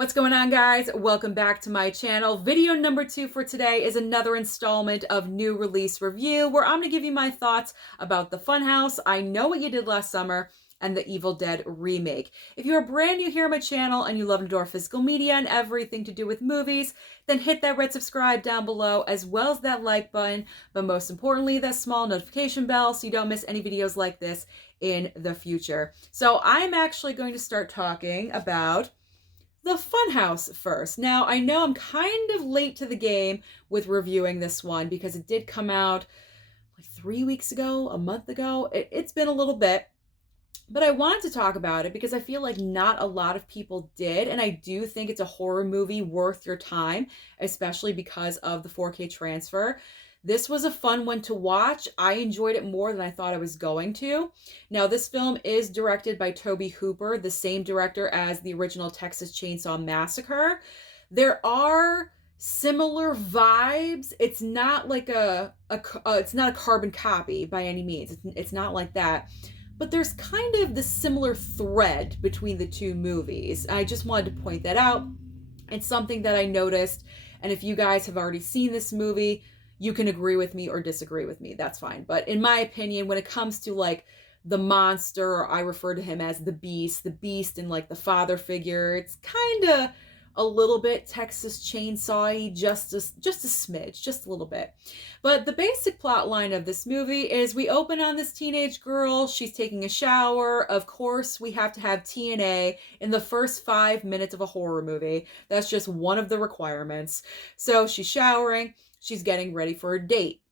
What's going on, guys? Welcome back to my channel. Video number 2 for today is another installment of new release review where I'm going to give you my thoughts about the Funhouse, I Know What You Did Last Summer, and the Evil Dead remake. If you're brand new here on my channel and you love and adore physical media and everything to do with movies, then hit that red subscribe down below as well as that like button, but most importantly, that small notification bell so you don't miss any videos like this in the future. So I'm actually going to start talking about the Funhouse first. Now, I know I'm kind of late to the game with reviewing this one because it did come out like 3 weeks ago, a month ago. It's been a little bit, but I wanted to talk about it because I feel like not a lot of people did, and I do think it's a horror movie worth your time, especially because of the 4K transfer. This was a fun one to watch. I enjoyed it more than I thought I was going to. Now, this film is directed by Tobe Hooper, the same director as the original Texas Chainsaw Massacre. There are similar vibes. It's not like it's not a carbon copy by any means. It's not like that. But there's kind of the similar thread between the two movies. I just wanted to point that out. It's something that I noticed. And if you guys have already seen this movie, you can agree with me or disagree with me. That's fine. But in my opinion, when it comes to like the monster, or I refer to him as the beast and like the father figure, it's kind of a little bit Texas Chainsaw-y, just a smidge, just a little bit. But the basic plot line of this movie is we open on this teenage girl. She's taking a shower. Of course, we have to have TNA in the first 5 minutes of a horror movie. That's just one of the requirements. So she's showering. She's getting ready for a date.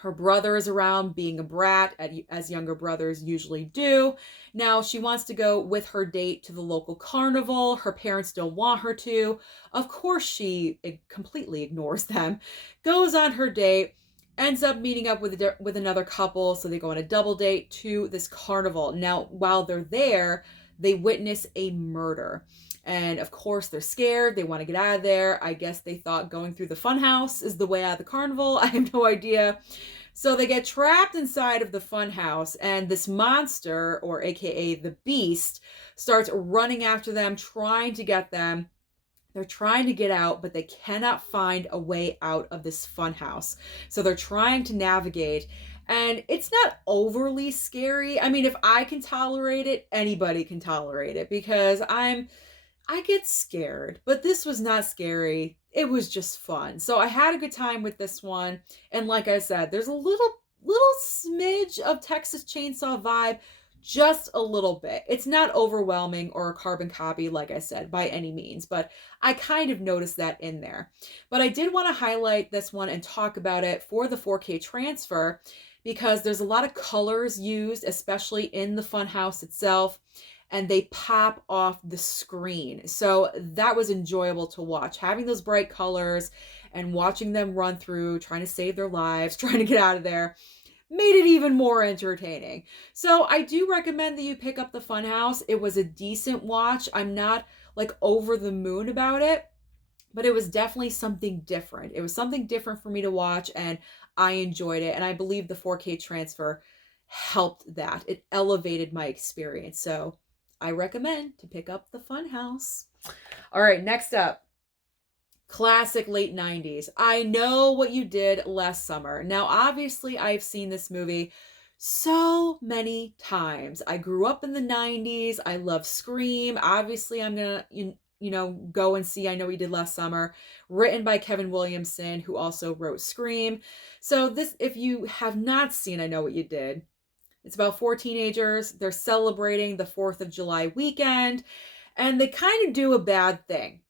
Her brother is around being a brat, as younger brothers usually do. Now, she wants to go with her date to the local carnival. Her parents don't want her to. Of course, she completely ignores them. Goes on her date, ends up meeting up with another couple, so they go on a double date to this carnival. Now, while they're there, they witness a murder. And of course, they're scared. They want to get out of there. I guess they thought going through the funhouse is the way out of the carnival. I have no idea. So they get trapped inside of the funhouse, and this monster, or AKA the beast, starts running after them, trying to get them. They're trying to get out, but they cannot find a way out of this funhouse. So they're trying to navigate. And it's not overly scary. I mean, if I can tolerate it, anybody can tolerate it, because I get scared, but this was not scary. It was just fun. So I had a good time with this one. And like I said, there's a little smidge of Texas Chainsaw vibe, just a little bit. It's not overwhelming or a carbon copy, like I said, by any means, but I kind of noticed that in there. But I did want to highlight this one and talk about it for the 4K transfer because there's a lot of colors used, especially in the funhouse itself, and they pop off the screen. So that was enjoyable to watch. Having those bright colors and watching them run through, trying to save their lives, trying to get out of there, made it even more entertaining. So I do recommend that you pick up the Funhouse. It was a decent watch. I'm not like over the moon about it, but it was definitely something different. It was something different for me to watch, and I enjoyed it. And I believe the 4K transfer helped that. It elevated my experience. So I recommend to pick up the Funhouse. All right, next up, classic late 90s. I Know What You Did Last Summer. Now, obviously, I've seen this movie so many times. I grew up in the 90s. I love Scream. Obviously, I'm gonna go and see I Know What You Did Last Summer, written by Kevin Williamson, who also wrote Scream. So this, if you have not seen I Know What You Did, it's about 4 teenagers. They're celebrating the 4th of July weekend, and they kind of do a bad thing.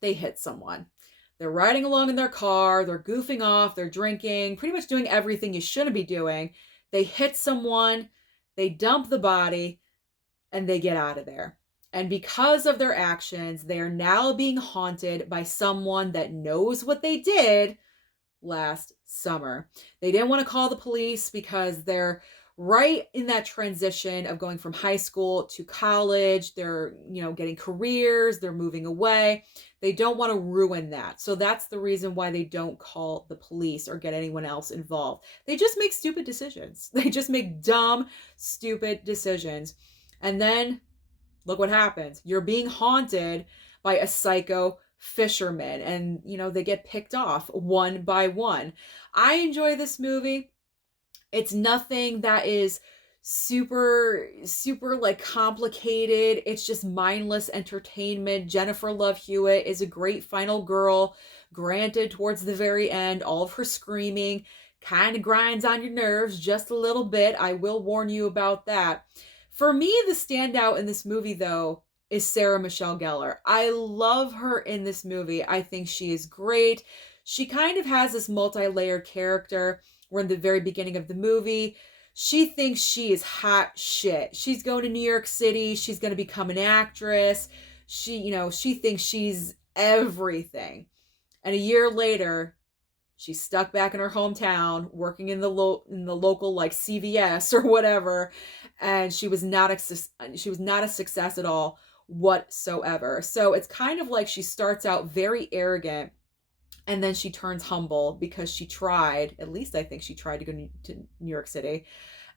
They hit someone. They're riding along in their car. They're goofing off. They're drinking, pretty much doing everything you shouldn't be doing. They hit someone. They dump the body, and they get out of there. And because of their actions, they are now being haunted by someone that knows what they did last summer. They didn't want to call the police because they're right in that transition of going from high school to college. They're, getting careers, they're moving away. They don't want to ruin that. So that's the reason why they don't call the police or get anyone else involved. They just make stupid decisions. They just make dumb, stupid decisions. And then look what happens. You're being haunted by a psycho fisherman, and they get picked off one by one. I enjoy this movie. It's nothing that is super like complicated. It's just mindless entertainment. Jennifer Love Hewitt is a great final girl. Granted, towards the very end, all of her screaming kind of grinds on your nerves just a little bit. I will warn you about that. For me, the standout in this movie, though, is Sarah Michelle Gellar. I love her in this movie. I think she is great. She kind of has this multi-layered character where in the very beginning of the movie, she thinks she is hot shit. She's going to New York City. She's going to become an actress. She thinks she's everything. And a year later, she's stuck back in her hometown working in the local like CVS or whatever, and she was not a success at all whatsoever. So it's kind of like she starts out very arrogant, and then she turns humble because she tried, at least I think she tried to go to New York City,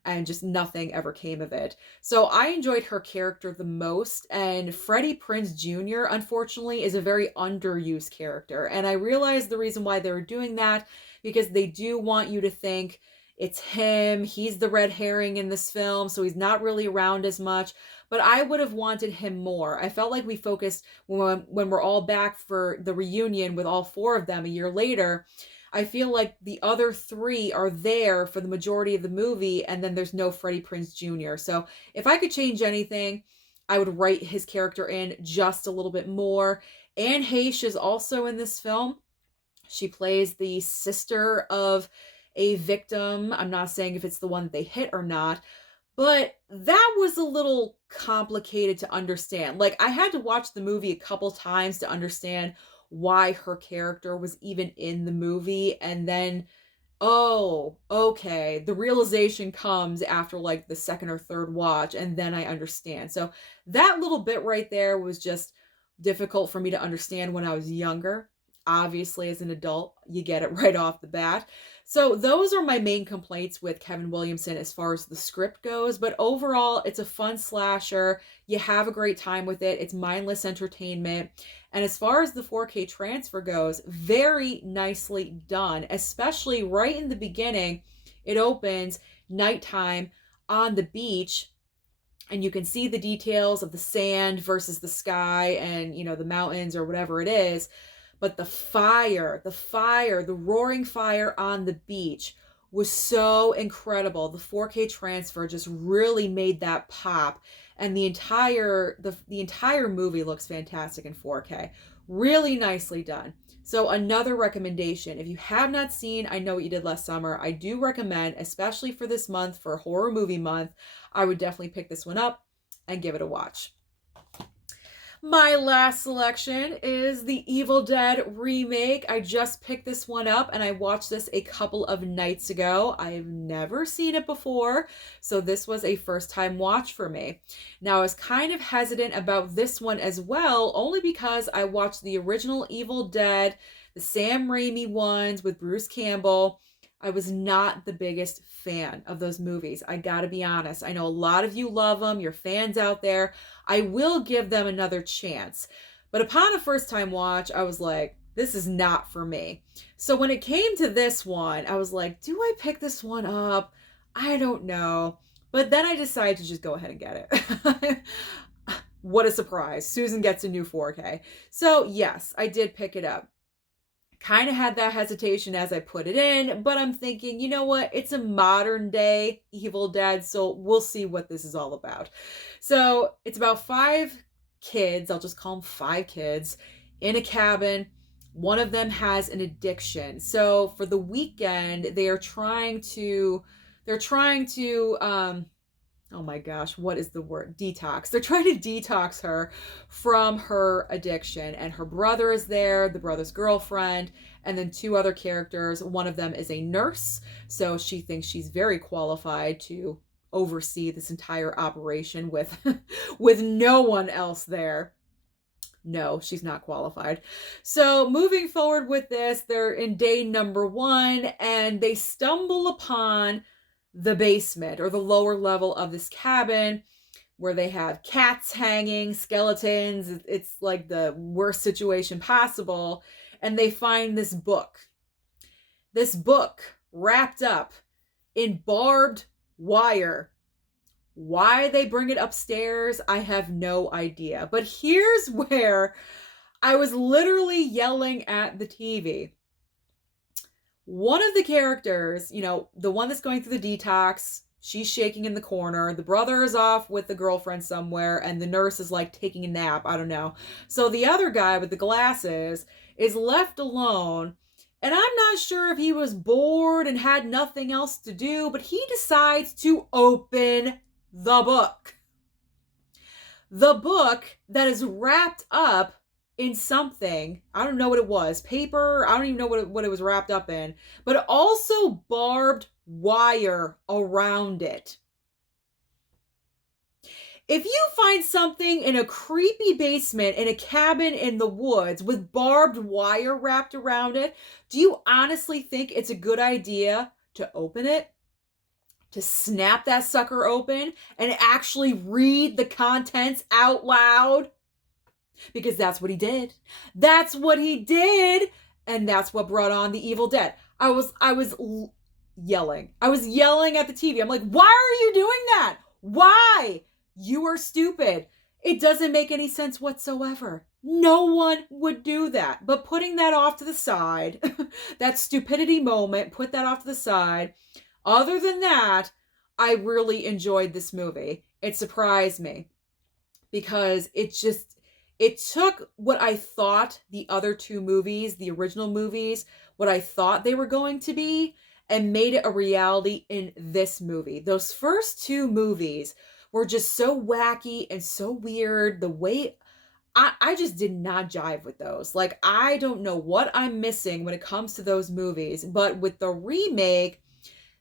and just nothing ever came of it. So I enjoyed her character the most, and Freddie Prinze Jr., unfortunately, is a very underused character. And I realize the reason why they were doing that, because they do want you to think it's him, he's the red herring in this film, so he's not really around as much. But I would have wanted him more. I felt like we focused, when we're all back for the reunion with all four of them a year later, I feel like the other three are there for the majority of the movie, and then there's no Freddie Prinze Jr. So if I could change anything, I would write his character in just a little bit more. Anne Heche is also in this film. She plays the sister of a victim. I'm not saying if it's the one that they hit or not, but that was a little complicated to understand. Like, I had to watch the movie a couple times to understand why her character was even in the movie. And then, oh, okay, the realization comes after like the second or third watch, and then I understand. So that little bit right there was just difficult for me to understand when I was younger. Obviously, as an adult, you get it right off the bat. So those are my main complaints with Kevin Williamson as far as the script goes. But overall, it's a fun slasher. You have a great time with it. It's mindless entertainment. And as far as the 4K transfer goes, very nicely done, especially right in the beginning. It opens nighttime on the beach, and you can see the details of the sand versus the sky and, the mountains or whatever it is. But the roaring fire on the beach was so incredible. The 4K transfer just really made that pop. And the entire movie looks fantastic in 4K. Really nicely done. So another recommendation, if you have not seen I Know What You Did Last Summer, I do recommend, especially for this month, for horror movie month, I would definitely pick this one up and give it a watch. My last selection is the Evil Dead remake. I just picked this one up and I watched this a couple of nights ago. I've never seen it before, so this was a first time watch for me. Now, I was kind of hesitant about this one as well, only because I watched the original Evil Dead, the Sam Raimi ones with Bruce Campbell. I was not the biggest fan of those movies. I gotta be honest. I know a lot of you love them. You're fans out there. I will give them another chance. But upon a first time watch, I was like, this is not for me. So when it came to this one, I was like, do I pick this one up? I don't know. But then I decided to just go ahead and get it. What a surprise. Susan gets a new 4K. So yes, I did pick it up. Kind of had that hesitation as I put it in, but I'm thinking, you know what? It's a modern day Evil Dead, so we'll see what this is all about. So it's about 5 kids, I'll just call them 5 kids, in a cabin. One of them has an addiction. So for the weekend, they're trying to oh my gosh, what is the word? Detox. They're trying to detox her from her addiction. And her brother is there, the brother's girlfriend, and then 2 other characters. One of them is a nurse, so she thinks she's very qualified to oversee this entire operation with, with no one else there. No, she's not qualified. So moving forward with this, they're in day number 1, and they stumble upon the basement or the lower level of this cabin. where they have cats hanging, skeletons. It's like the worst situation possible. And they find this book. This book wrapped up in barbed wire. Why they bring it upstairs, I have no idea. But here's where I was literally yelling at the TV. One of the characters, you know, the one that's going through the detox, she's shaking in the corner. The brother is off with the girlfriend somewhere, and the nurse is like taking a nap. I don't know. So the other guy with the glasses is left alone. And I'm not sure if he was bored and had nothing else to do, but he decides to open the book. The book that is wrapped up in something. I don't know what it was. Paper. I don't even know what it was wrapped up in. But also barbed wire around it. If you find something in a creepy basement in a cabin in the woods with barbed wire wrapped around it, do you honestly think it's a good idea to open it? To snap that sucker open and actually read the contents out loud? Because that's what he did. That's what he did. And that's what brought on the Evil Dead. I was yelling. I was yelling at the TV. I'm like, why are you doing that? Why? You are stupid. It doesn't make any sense whatsoever. No one would do that. But putting that off to the side, that stupidity moment, put that off to the side. Other than that, I really enjoyed this movie. It surprised me because it took what I thought the other two movies, the original movies, what I thought they were going to be, and made it a reality in this movie. Those first two movies were just so wacky and so weird. The way I just did not jive with those. Like, I don't know what I'm missing when it comes to those movies, but with the remake,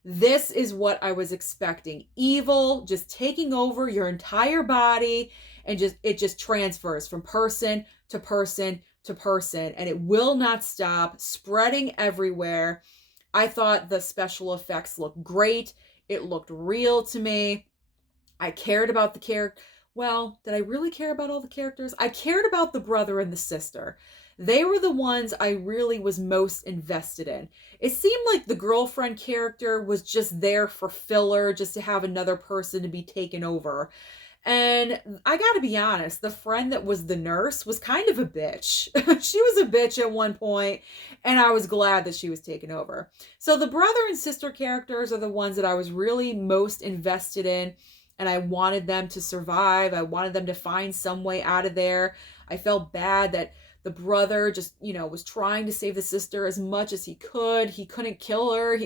this is what I was expecting. Evil just taking over your entire body, and it just transfers from person to person to person, and it will not stop, spreading everywhere. I thought the special effects looked great. It looked real to me. I cared about the character. Well, did I really care about all the characters? I cared about the brother and the sister. They were the ones I really was most invested in. It seemed like the girlfriend character was just there for filler, just to have another person to be taken over. And I gotta be honest, the friend that was the nurse was kind of a bitch. She was a bitch at one point, and I was glad that she was taken over. So the brother and sister characters are the ones that I was really most invested in, and I wanted them to survive. I wanted them to find some way out of there. I felt bad that the brother just, was trying to save the sister as much as he could. He couldn't kill her.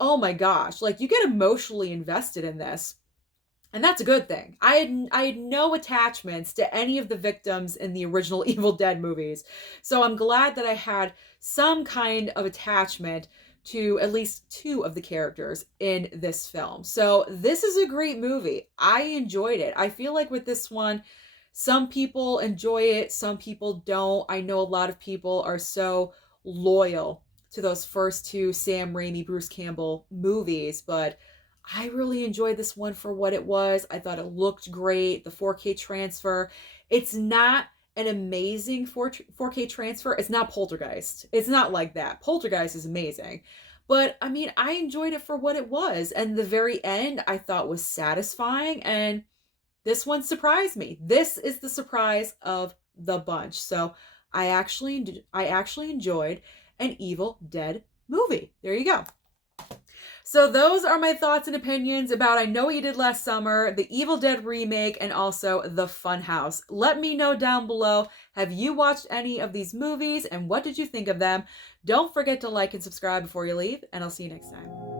Oh my gosh, like, you get emotionally invested in this. And that's a good thing. I had no attachments to any of the victims in the original Evil Dead movies. So I'm glad that I had some kind of attachment to at least two of the characters in this film. So this is a great movie. I enjoyed it. I feel like with this one, some people enjoy it, some people don't. I know a lot of people are so loyal to those first two Sam Raimi, Bruce Campbell movies, but I really enjoyed this one for what it was. I thought it looked great. The 4K transfer. It's not an amazing 4K transfer. It's not Poltergeist. It's not like that. Poltergeist is amazing. But, I mean, I enjoyed it for what it was. And the very end, I thought was satisfying. And this one surprised me. This is the surprise of the bunch. So I actually enjoyed an Evil Dead movie. There you go. So those are my thoughts and opinions about I Know What You Did Last Summer, the Evil Dead remake, and also the Funhouse. Let me know down below, have you watched any of these movies and what did you think of them? Don't forget to like and subscribe before you leave, and I'll see you next time.